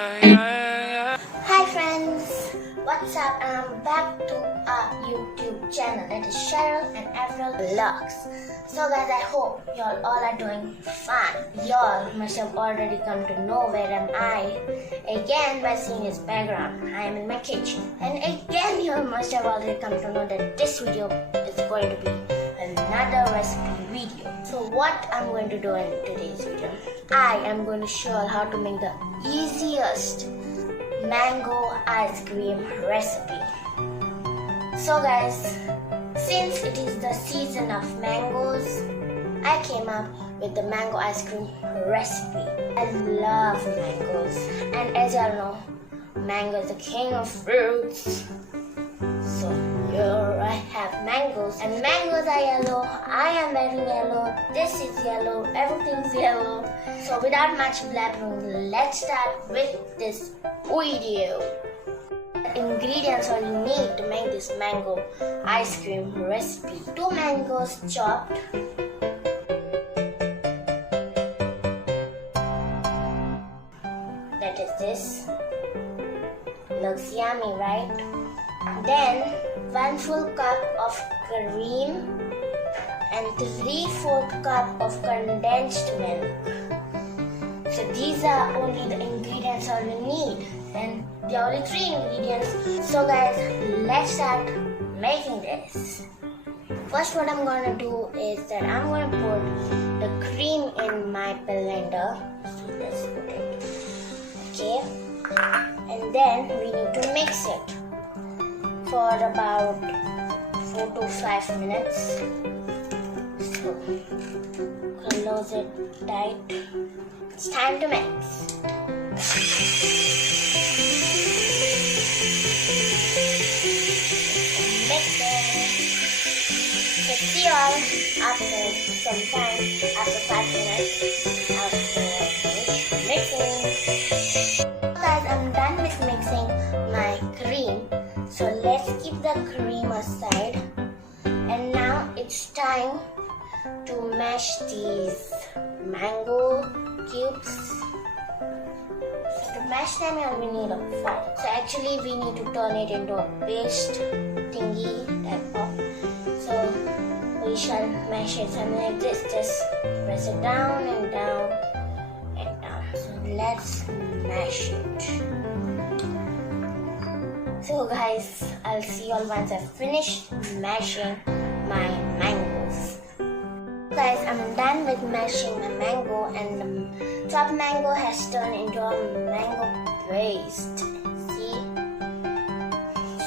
Hi friends, what's up? I'm back to our YouTube channel. It is Cheryl and Avril vlogs. So guys, I hope y'all all are doing fine. Y'all must have already come to know where am I. Again, by seeing his background, I am in my kitchen. And again, y'all must have already come to know that this video is going to be another recipe video. So what I'm going to do in today's video, I am going to show you how to make the easiest mango ice cream recipe. So guys, since it is the season of mangoes, I came up with the mango ice cream recipe. I love mangoes, and as y'all know, mango is the king of fruits. So here I have mangoes, and mangoes are yellow. I am wearing yellow. This is yellow. Everything's yellow. So without much blabbering, let's start with this video. The ingredients all you need to make this mango ice cream recipe: 2 mangoes chopped, that is this. Looks yummy, right? Then 1 full cup of cream and 3/4 cup of condensed milk. So these are only the ingredients all you need, and there are only 3 ingredients. So guys, let's start making this. First, what I'm gonna do is that I'm gonna put the cream in my blender. So let's put it. Okay, and then we need to mix it for about 4 to 5 minutes. So close it tight. It's time to mix. Mixing. So see you all after some time, after 5 minutes, after mixing. Guys, I'm done with mixing my cream. So let's keep the cream aside, and now it's time to mash these mango cubes. So to mash them, we need a fork. So actually we need to turn it into a paste thingy type of. So we shall mash it something like this. Just press it down and down and down. So let's mash it. So guys, I'll see you all once I've finished mashing my mangoes. Guys, I'm done with mashing my mango, and the chopped mango has turned into a mango paste. See?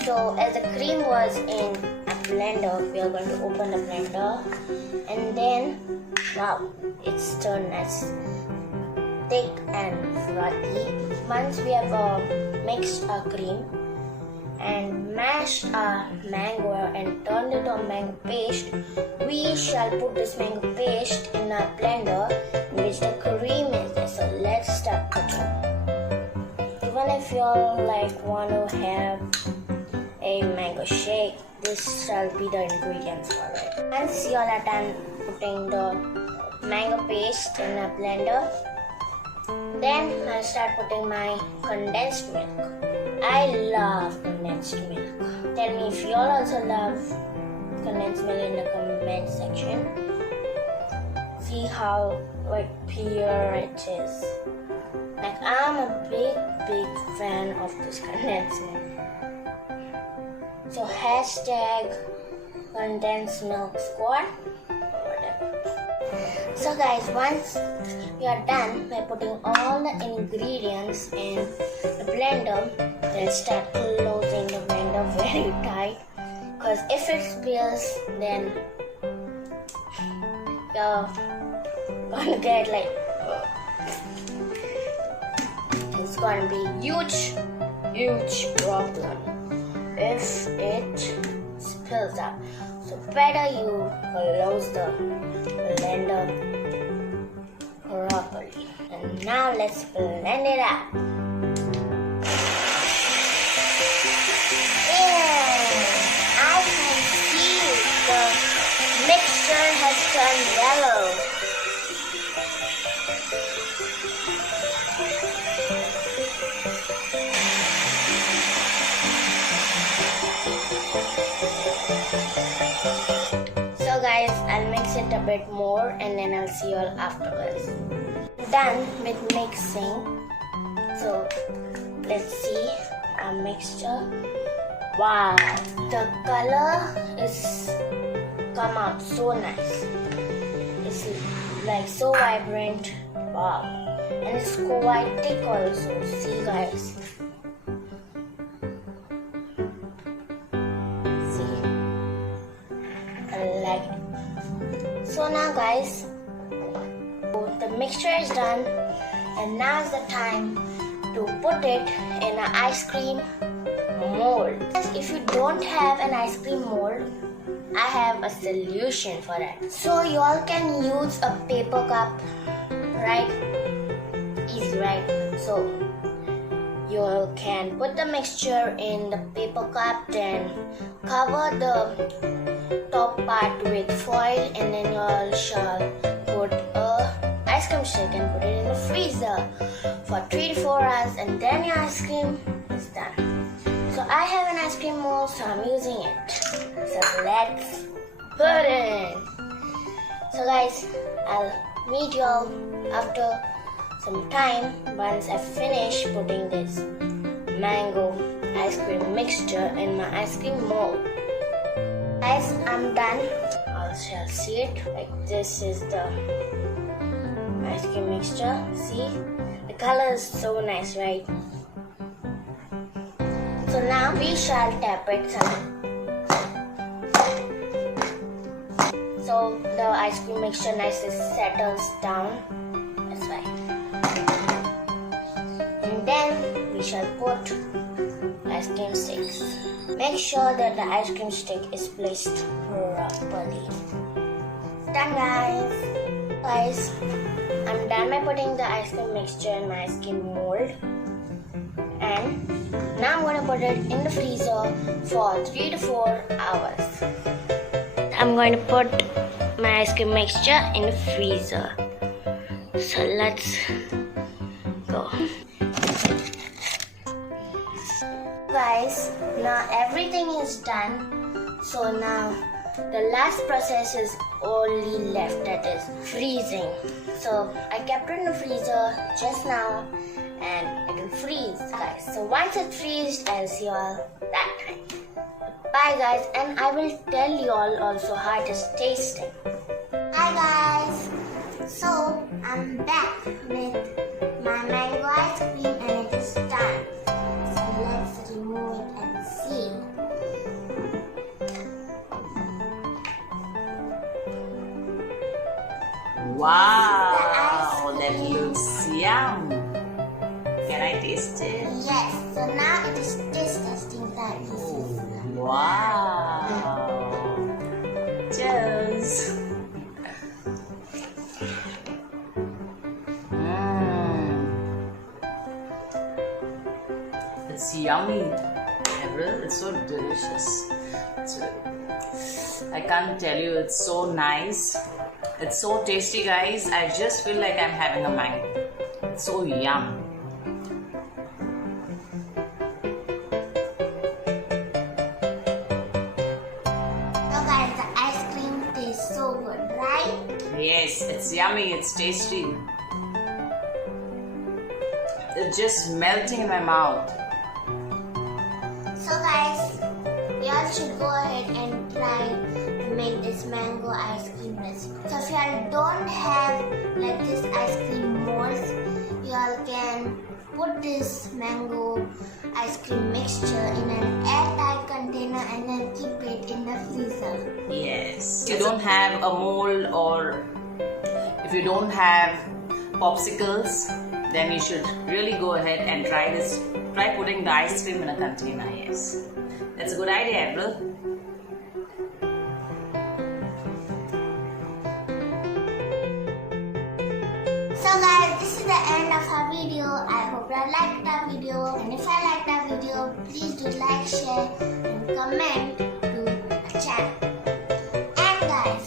So as the cream was in a blender, we are going to open the blender, and then, wow, it's turned nice, thick and frothy. Once we have mixed our cream and mashed our mango and turned it to a mango paste, we shall put this mango paste in our blender in which the cream is there. So let's start cooking. Even if you all want to have a mango shake, this shall be the ingredients for it. Once you all are done putting the mango paste in a blender, then I'll start putting my condensed milk. I love condensed milk. Tell me if you all also love condensed milk in the comment section. See how pure it is. I'm a big fan of this condensed milk. So hashtag condensed milk squad, whatever. So guys, once we are done by putting all the ingredients in the blender, let's start closing the blender very tight, because if it spills, then you're gonna get it's gonna be huge problem if it spills out. So better you close the blender properly. And now let's blend it out. And I can see the mixture has turned yellow. a bit more and then I'll see you all afterwards. Done with mixing. So let's see our mixture. Wow, the color is come out so nice. It's like so vibrant. Wow, and it's quite thick also. See guys. See, I like it. So now guys, the mixture is done, and now is the time to put it in an ice cream mold. If you don't have an ice cream mold, I have a solution for that. So you all can use a paper cup, right? Easy, right? So you all can put the mixture in the paper cup, then cover the top part with foil, and then you all shall put a ice cream stick and put it in the freezer for 3 to 4 hours, and then your ice cream is done. So I have an ice cream mold, so I'm using it. So let's put it in. So guys, I'll meet you all after some time once I finish putting this mango ice cream mixture in my ice cream mold. Guys, I'm done. I shall see it. Like this is the ice cream mixture. See? The color is so nice, right? So now we shall tap it some. So the ice cream mixture nicely settles down. That's why. And then we shall put ice cream sticks. Make sure that the ice cream stick is placed properly. Done guys. Guys, I'm done by putting the ice cream mixture in my ice cream mold. And now I'm going to put it in the freezer for 3 to 4 hours. I'm going to put my ice cream mixture in the freezer. So let's go. Guys, now everything is done. So now the last process is only left, that is freezing. So I kept it in the freezer just now, and it will freeze, guys. So once it freezes, I'll see you all that time. Bye guys, and I will tell you all also how it is tasting. Hi guys, so I'm back with my mango ice cream and it is done. So let's remove it and see. Wow, that looks yum. Can I taste it? Yes, so now it is taste testing time. Wow. Cheers. It's yummy. Avril, it's so delicious. I can't tell you, it's so nice. It's so tasty, guys. I just feel like I'm having a mango. It's so yum. So good, right? Yes, it's yummy, it's tasty. It's just melting in my mouth. So guys, we all should go ahead and try to make this mango ice cream recipe. So if you all don't have like this ice cream molds, you all can put this mango ice cream mixture in an airtight container and then keep it in the freezer. Yes. If you don't have a mold, or if you don't have popsicles, then you should really go ahead and try this. Try putting the ice cream in a container. Yes, that's a good idea, Avril. So guys, this is the end of our video. I hope you liked our video, and if I liked our video, please do like, share and comment to the channel. And guys,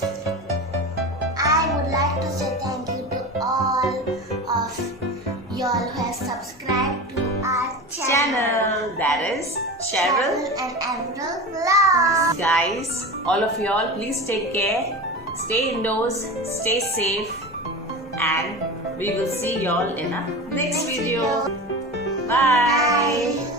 I would like to say thank you to all of y'all who have subscribed to our channel. That is Cheryl and Avril vlog. Guys, all of y'all, please take care. Stay indoors, stay safe, and we will see y'all in a next video. Bye.